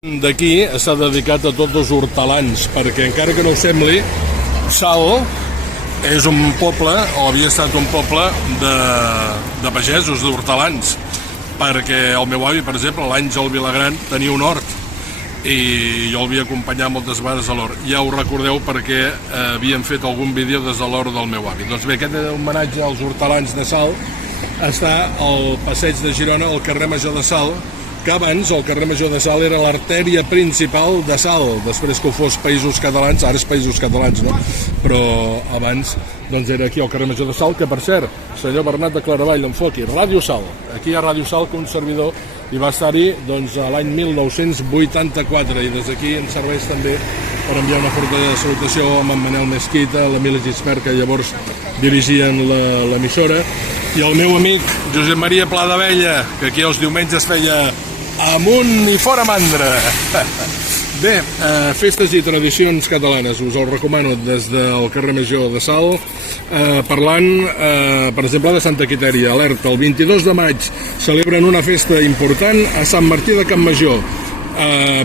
D'aquí està dedicat a tots els hortelans, perquè encara que no ho sembli, Salt és un poble, o havia estat un poble de pagesos, d'hortelans, perquè el meu avi, per exemple, l'Àngel Vilagran, tenia un hort i jo el havia acompanyat moltes vegades a l'hort. Ja ho recordeu perquè havien fet algun vídeo des de l'hort del meu avi. Doncs bé, aquest homenatge als hortelans de Salt està al passeig de Girona, al carrer Major de Salt, que abans el carrer Major de Salt era l'artèria principal de Salt, després que ho fos Països Catalans, ara és Països Catalans, no? Però abans doncs era aquí al carrer Major de Salt, que per cert, senyor Bernat de Claravall, enfoqui, Ràdio Salt, aquí hi ha Ràdio Salt, que un servidor hi va estar-hi doncs, l'any 1984, i des d'aquí ens serveix també per enviar una forta salutació amb en Manel Mesquita, l'Emili Gispert, que llavors dirigien l'emissora, i el meu amic Josep Maria Pladavella, que aquí els diumenges feia amunt i fora mandra. Bé, festes i tradicions catalanes, us el recomano des del carrer Major de Salt, parlant, per exemple, de Santa Quitèria. Alerta, el 22 de maig celebren una festa important a Sant Martí de Campmajor.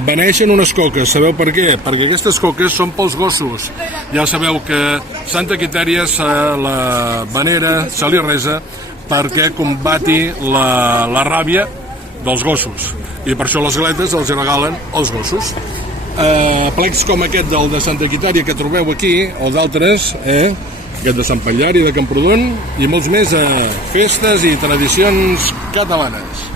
Beneixen unes coques, sabeu per què? Perquè aquestes coques són pels gossos. Ja sabeu que Santa Quitèria se la venera, se li resa perquè combati la ràbia dels gossos, i per això les galetes els regalen els gossos. Plecs com aquest del de Santa Quitèria que trobeu aquí, o d'altres, aquest de Sant Pallari, de Camprodon, i molts més, festes i tradicions catalanes.